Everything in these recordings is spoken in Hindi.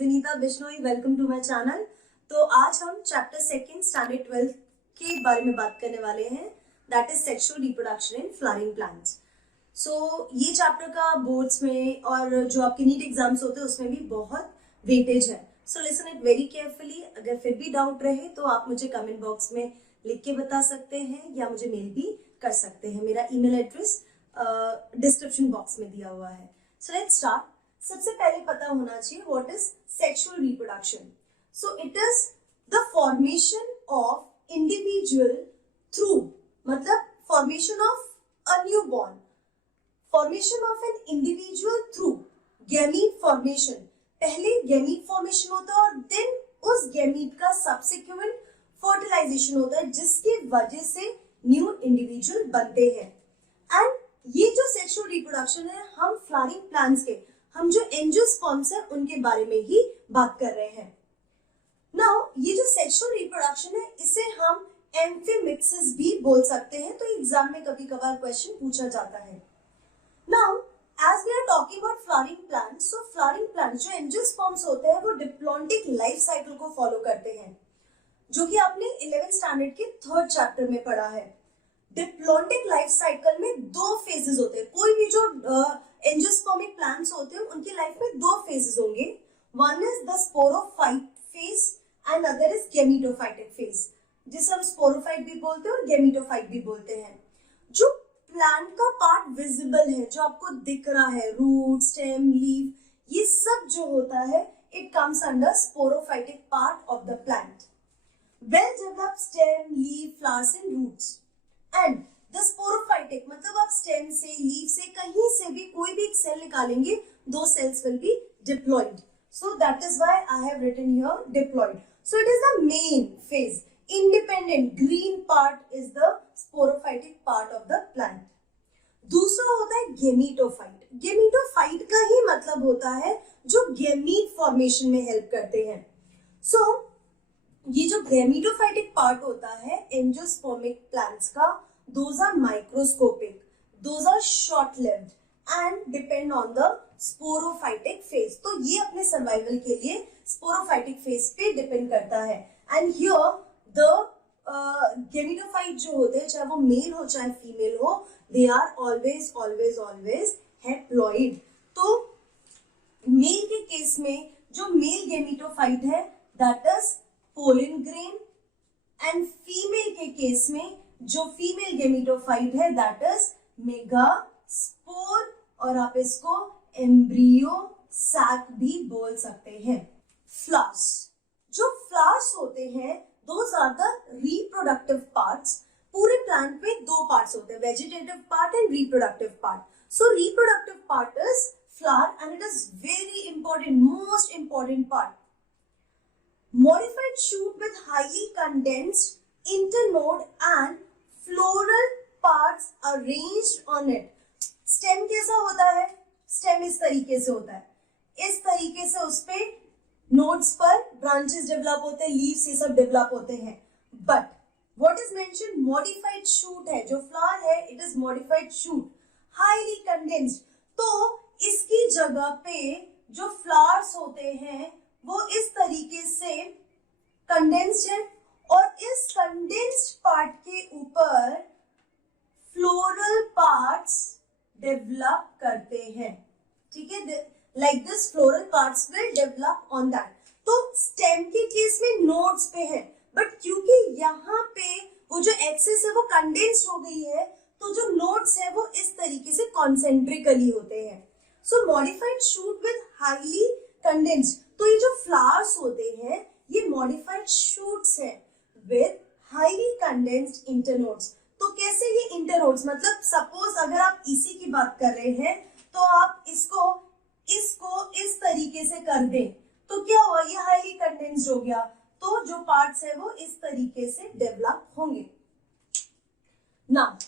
Vinita Bishnoi, welcome to my channel. तो आज हम चैप्टर सेकंड स्टैंडर्ड 12 के बारे में बात करने वाले हैं, that is sexual reproduction in flowering plants. So ये चैप्टर का बोर्ड्स में और जो आपके नीट एग्जाम्स होते हैं उसमें भी बहुत वेटेज है। So listen it very carefully. अगर फिर भी डाउट रहे तो आप मुझे कमेंट बॉक्स में लिख के बता सकते हैं या मुझे मेल भी कर सकते हैं। मेरा ईमेल एड्रेस डिस्क्रिप्शन बॉक्स में दिया हुआ है। So let's start. सबसे पहले पता होना चाहिए what is sexual reproduction. So it is the formation of individual through, मतलब formation of a new born, formation of an individual through gamete formation. पहले गैमीट फॉर्मेशन होता है और देन उस गैमीट का सब्सिक्वेंट फर्टिलाइजेशन होता है जिसकी वजह से न्यू इंडिविजुअल बनते हैं। एंड ये जो सेक्सुअल रिप्रोडक्शन है, हम फ्लावरिंग प्लांट्स के, हम जो एंजियोस्पर्म्स है उनके बारे में ही बात कर रहे हैं। नाउ ये जो सेक्सुअल रिप्रोडक्शन है इसे हम एम्फीमिक्सिस भी बोल सकते हैं, तो एग्जाम में कभी कभार क्वेश्चन पूछा जाता है। Now as we are talking about flowering plants, so flowering plants जो एंजियोस्पर्म्स होते हैं वो डिप्लॉन्टिक लाइफ साइकिल को फॉलो करते हैं, जो कि आपने 11th स्टैंडर्ड के 3rd चैप्टर में पढ़ा है। डिप्लॉन्टिक लाइफ साइकिल में दो फेजेस होते हैं। कोई भी जो एंजियोस्पर्मिक प्लांट्स होते हैं उनकी लाइफ में दो फेजेस होंगे। One is the sporophyte phase and other is gametophytic phase, जिसे हम स्पोरोफाइट भी बोलते हैं और गैमेटोफाइट भी बोलते हैं। जो प्लांट का पार्ट विजिबल है, जो आपको दिख रहा है, रूट, स्टेम, लीफ, ये सब जो होता है, it comes under sporophytic part of the plant. Well developed stem, leaf, flowers and roots. And the sporophytic मतलब आप स्टेम से, लीफ से, कहीं से भी कोई भी एक सेल निकालेंगे, दो cells will be diploid. So that is why I have written here diploid. So it is the main phase. Independent green part is the sporophytic part of the plant. दूसरा होता है गेमीटोफाइट। गेमीटोफाइट का ही मतलब होता है जो गैमीट फॉर्मेशन में हेल्प करते हैं। सो ये जो गैमेटोफाइटिक पार्ट होता है एंजियोस्पर्मिक प्लांट्स का, those are microscopic, those are short lived and depend on the sporophytic phase. तो ये अपने सर्वाइवल के लिए स्पोरोफाइटिक फेज पे डिपेंड करता है। एंड हियर द गैमेटोफाइट जो होते हैं, चाहे वो मेल हो चाहे फीमेल हो, they are always always always haploid. तो मेल के केस में जो मेल गैमेटोफाइट है that is pollen grain, and female के केस में जो फीमेल गैमेटोफाइट है दैट इज मेगास्पोर, और आप इसको एम्ब्रियो सैक भी बोल सकते हैं। फ्लावर्स, जो फ्लावर्स होते हैं those are the reproductive parts. पूरे प्लांट में दो पार्ट्स होते हैं, vegetative part and reproductive part. So reproductive part is flower and it is very important, most important part. Modified shoot with highly condensed internode and floral parts arranged on it. Stem कैसा होता है? Stem इस तरीके से होता है, इस तरीके से उस पे नोड्स पर ब्रांचेस डेवलप होते हैं, लीव्स ये सब डेवलप होते हैं। But what is mentioned, modified shoot है, जो फ्लावर है it is modified shoot, highly condensed। तो इसकी जगह पे जो फ्लावर्स होते हैं वो इस तरीके से कंडेंस्ड है, और इस कंडेंस्ड पार्ट के ऊपर फ्लोरल पार्ट्स डेवलप करते हैं। ठीक है, like this floral parts will develop on that. तो स्टेम के केस में नोड्स पे है, बट क्योंकि यहाँ पे वो जो एक्सेस है वो कंडेंस्ड हो गई है, तो जो नोड्स है वो इस तरीके से कॉन्सेंट्रिकली होते हैं। So modified shoot with highly condensed. तो ये जो फ्लावर्स होते हैं ये मॉडिफाइड शूट्स हैं विद हाईली कंडेंस्ड इंटरनोड्स। तो कैसे ये इंटरनोड्स, मतलब सपोज अगर आप इसी की बात कर रहे हैं तो आप इसको इस तरीके से कर दें तो क्या हुआ, ये हाईली कंडेंस्ड हो गया, तो जो पार्ट्स है वो इस तरीके से डेवलप होंगे ना।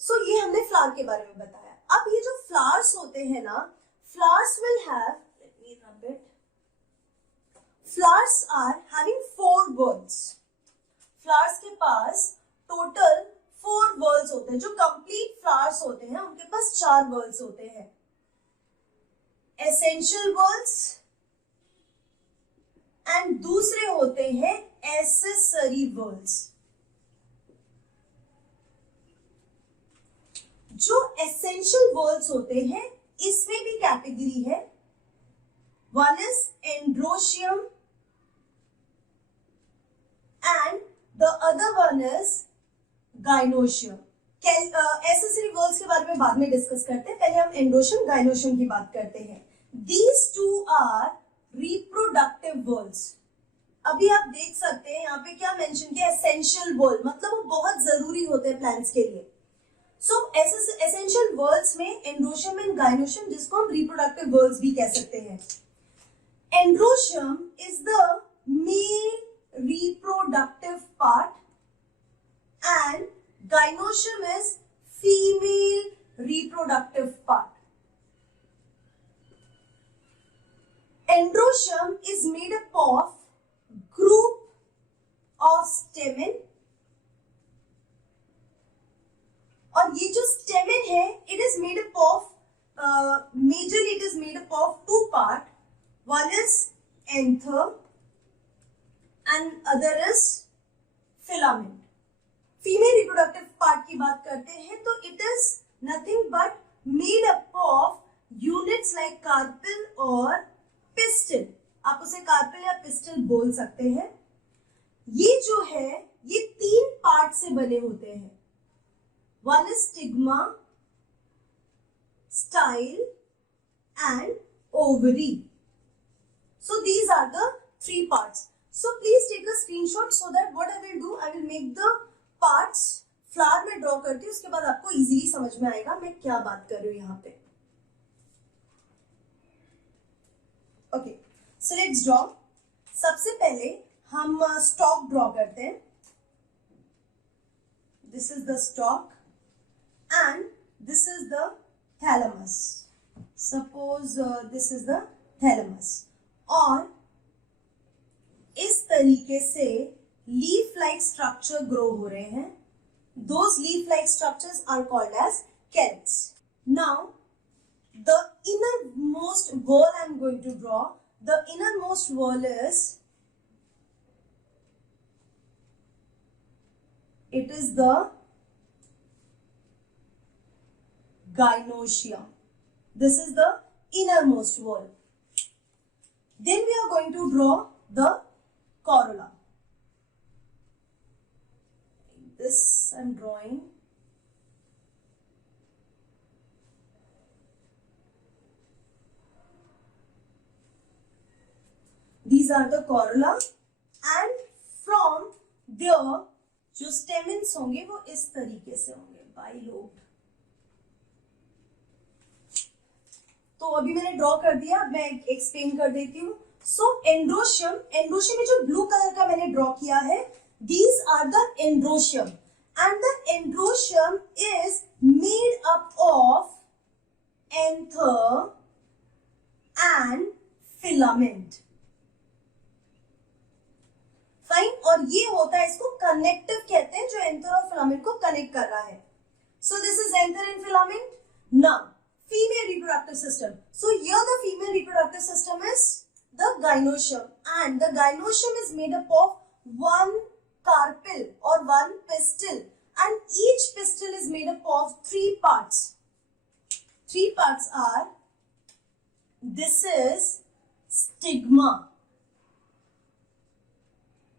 सो ये हमने फ्लावर के बारे में बताया। अब ये जो फ्लावर्स होते हैं ना, flowers will have, let me rub it, flowers are having 4 whorls. flowers के पास टोटल 4 whorls होते हैं। जो कंप्लीट flowers होते हैं उनके पास 4 whorls होते हैं। essential whorls, एंड दूसरे होते हैं एसेसरी वॉल्स। जो एसेंशियल वॉल्स होते हैं इसमें भी कैटेगरी है। One is androecium and the other one is gynoecium. Accessory walls के बारे में बाद में डिस्कस करते हैं, पहले हम एंड्रोशियम गाइनोशियम की बात करते हैं। These two are reproductive whorls. अभी आप देख सकते हैं यहाँ पे क्या मेंशन किया, एसेंशियल वॉल, मतलब वो बहुत जरूरी होते हैं प्लांट्स के लिए। सो एसेंशियल वॉल्स में एंड्रोशियम एंड गाइनोशियम, जिसको हम रिप्रोडक्टिव वॉल्स भी कह सकते हैं। Androecium is the mail reproductive part and gynoecium is female reproductive part. Androecium is made up of group of stamen, और ये जो stamen है it is made up of majorly it is made up of two part. One is anther and other is filament. Female reproductive part की बात करते हैं तो it is nothing but made up of units like carpel और पिस्टल। आप उसे कार्पेल या पिस्टल बोल सकते हैं। ये जो है ये तीन पार्ट से बने होते हैं। One is stigma, style and ovary. So these are the three parts. So please take a screenshot so that what I will do, I will make the parts flower में ड्रॉ करती हूँ, उसके बाद आपको इजीली समझ में आएगा मैं क्या बात कर रही हूँ यहाँ पे। Okay, so let's draw. सबसे पहले हम स्टॉक ड्रॉ करते हैं। This is the stock and this is the thalamus. Suppose this is the thalamus, और इस तरीके से leaf like structure grow हो रहे हैं। Those leaf like structures are called as calyx. Now the innermost wall I am going to draw, the innermost wall is, it is the gynoecium. This is the innermost wall. Then we are going to draw the corolla. This I'm drawing. These are the corolla and from there जो stamens होंगे वो इस तरीके से होंगे, बाइलोब। तो अभी मैंने ड्रॉ कर दिया, मैं एक्सप्लेन कर देती हूँ। सो एंड्रोशियम में जो ब्लू कलर का मैंने ड्रॉ किया है, these are the androecium and the androecium is made up of anther and filament. Fine, और ये होता है, इसको कनेक्टिव कहते हैं, जो एंथर और फिलामेंट को कनेक्ट कर रहा है। So this is anther and filament. Now female reproductive system. So here the female reproductive system is the gynoecium, and the gynoecium is made up of one carpel or one pistil, and each pistil is made up of three parts. Three parts are, this is stigma,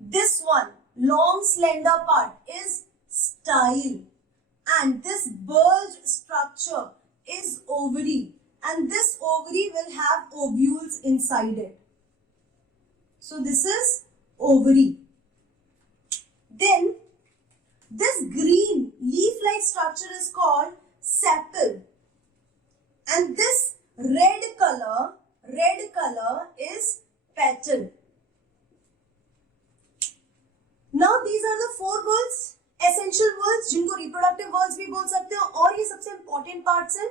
this one long slender part is style, and this bulge structure is ovary, and this ovary will have ovules inside it. So this is ovary. Then this green leaf-like structure is called sepal, and this red color is petal. Now these are the four whorls, essential whorls, जिनको reproductive whorls भी बोल सकते हो, और ये सबसे important parts है।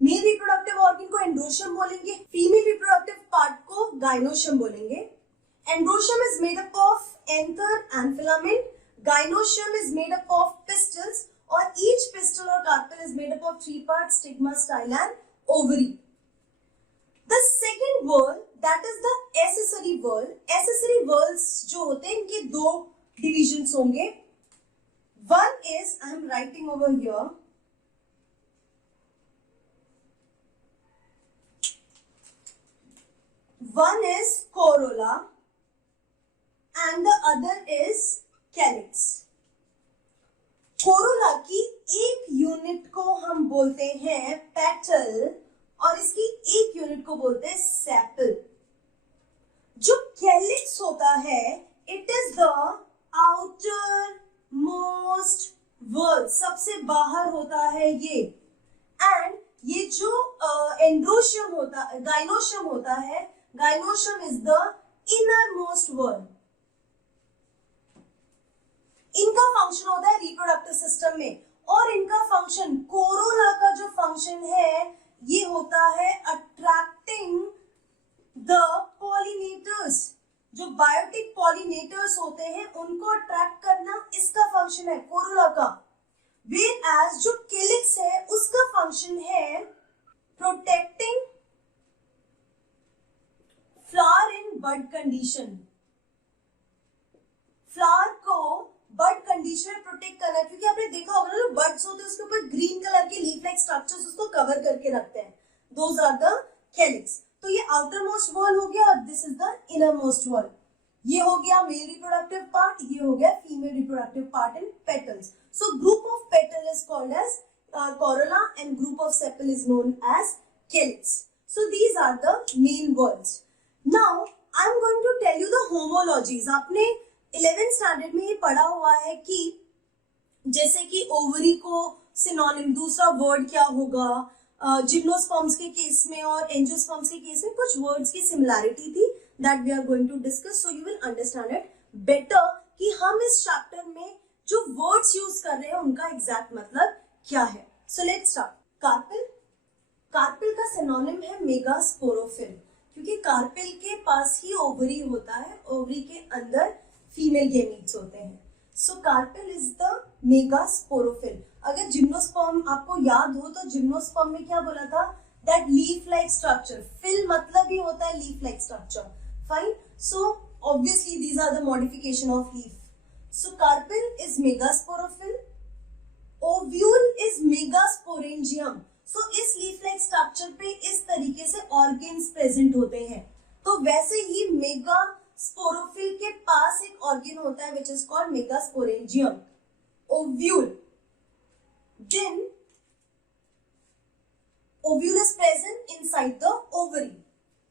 मेल रिप्रोडक्टिव ऑर्गन को एंड्रोशियम बोलेंगे, फीमेल रिप्रोडक्टिव पार्ट को गाइनोशियम बोलेंगे। Androecium is made up of anther and filament, gynoecium is made up of pistils, और ईच पिस्टल और carpel is made up of three parts, stigma, style and ovary. The second whorl that is the accessory whorl. Accessory whorls जो होते हैं इनके दो डिविजन्स होंगे. One is, I am writing over here, one is corolla and the other is calyx. Corolla की एक यूनिट को हम बोलते हैं पेटल और इसकी एक यूनिट को बोलते हैं सेपल. जो कैलिक्स होता है it is the outer most world, सबसे बाहर होता है ये. एंड ये जो एंड्रोशियम होता है, गाइनोशियम होता है, gynoecium is the inner most world. इनका फंक्शन होता है रिप्रोडक्टिव सिस्टम में. और इनका फंक्शन, कोरोला का जो फंक्शन है ये होता है अट्रैक्टिंग द पॉलिनेटर्स. जो बायोटिक पॉलिनेटर्स होते हैं उनको अट्रैक्ट करना इसका फंक्शन है कोरोला का. Whereas जो कैलिक्स है उसका फंक्शन है protecting flower in bud condition. Flower को बड कंडीशन में प्रोटेक्ट करना, क्योंकि आपने देखा होगा ना बड्स होते हैं उसके ऊपर ग्रीन कलर के लीफ लाइक स्ट्रक्चर्स उसको कवर करके रखते हैं. Those are the calyx. तो ये आउटर मोस्ट वॉल हो गया और this is the innermost whorl. ये हो गया मेल रिप्रोडक्टिव पार्ट, ये हो गया female reproductive part in petals. So group of petal is called as corolla and group of sepal is known as calyx. So these are the main words. Now I am going to tell you the homologies. आपने 11th स्टैंडर्ड में ये पढ़ा हुआ है कि जैसे कि ओवरी को सिनोनिम दूसरा वर्ड क्या होगा. जिम्नोस्पर्म्स के केस में और एंजियोस्पर्म्स के केस में कुछ वर्ड्स की सिमिलैरिटी थी. That we are going to discuss, so you will understand it better कि हम इस चैप्टर में जो वर्ड्स यूज कर रहे हैं उनका एग्जैक्ट मतलब क्या है. So let's start. Carpel. Carpel का सिनोनिम है मेगास्पोरोफिल, क्योंकि कार्पेल के पास ही ओवरी होता है, ओवरी के अंदर फीमेल गेमीट्स होते हैं. So carpel is the megasporophyll. अगर जिम्नोस्पर्म आपको याद हो तो जिम्नोस्पर्म में क्या बोला था, that leaf like structure. Phyll मतलब ही होता है leaf like structure. Fine. So obviously these are the modification of leaf. So carpel is megasporophyll. Ovule is megasporangium. So इस leaf like structure पे इस तरीके से organs present होते हैं. तो वैसे ही megasporophyll के पास एक organ होता है which is called megasporangium. Ovule. Then ovule is present inside the ovary.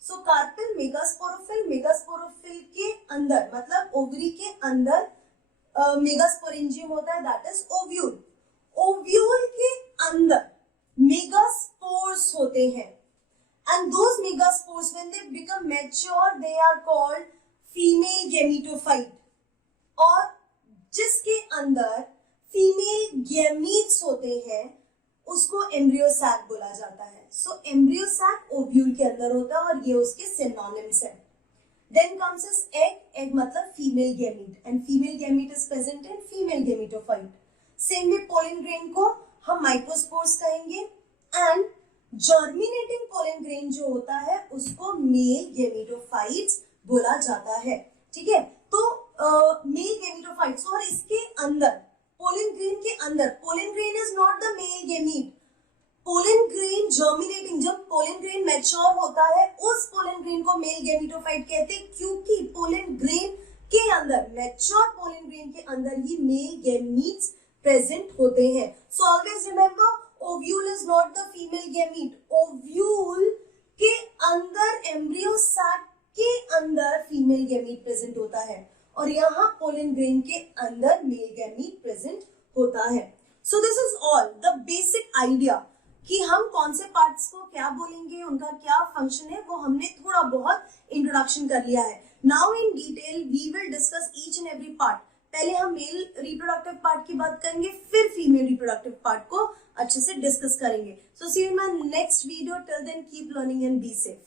So carpel megasporophyll, megasporophyll के अंदर मतलब ovary के अंदर मेगास्पोरेंजियम होता है, दैट इज ओव्यूल. ओव्यूल के अंदर मेगास्पोर्स होते हैं and those megaspores when they become mature they are called female gametophyte. और जिसके अंदर फीमेल गैमीट्स होते हैं उसको एम्ब्रियोसैक बोला जाता है. सो एम्ब्रियोसैक ओव्यूल के अंदर होता है और ये उसके सिनोनिम्स हैं. Then comes as egg. Egg मतलब female gamete and female gamete is present in female gametophyte. Same with pollen grain को हम microspores कहेंगे and germinating pollen grain जो होता है उसको male gametophytes बोला जाता है. ठीक है. तो male gametophytes और इसके अंदर pollen grain के अंदर, pollen grain is not the male gamete. Pollen grain germinating, जब पोलन ग्रेन मैच्योर होता है उस पोलन ग्रेन को मेल गैमेटोफाइट कहते हैं, क्योंकि पोलन ग्रेन के अंदर, मैच्योर पोलन ग्रेन के अंदर ही मेल गैमीट्स प्रेजेंट होते हैं. So always remember ovule is not the female gamete. Ovule के अंदर एम्ब्रियोसैक के अंदर फीमेल गैमीट प्रेजेंट होता है और यहाँ पोलन ग्रेन के अंदर मेल गैमीट प्रेजेंट होता है. So this is all the basic idea कि हम कौन से पार्ट्स को क्या बोलेंगे, उनका क्या फंक्शन है, वो हमने थोड़ा बहुत इंट्रोडक्शन कर लिया है. Now in detail we will discuss each and every part. पहले हम मेल रिप्रोडक्टिव पार्ट की बात करेंगे, फिर फीमेल रिप्रोडक्टिव पार्ट को अच्छे से डिस्कस करेंगे. So see you in my next video. Till then keep learning and be safe.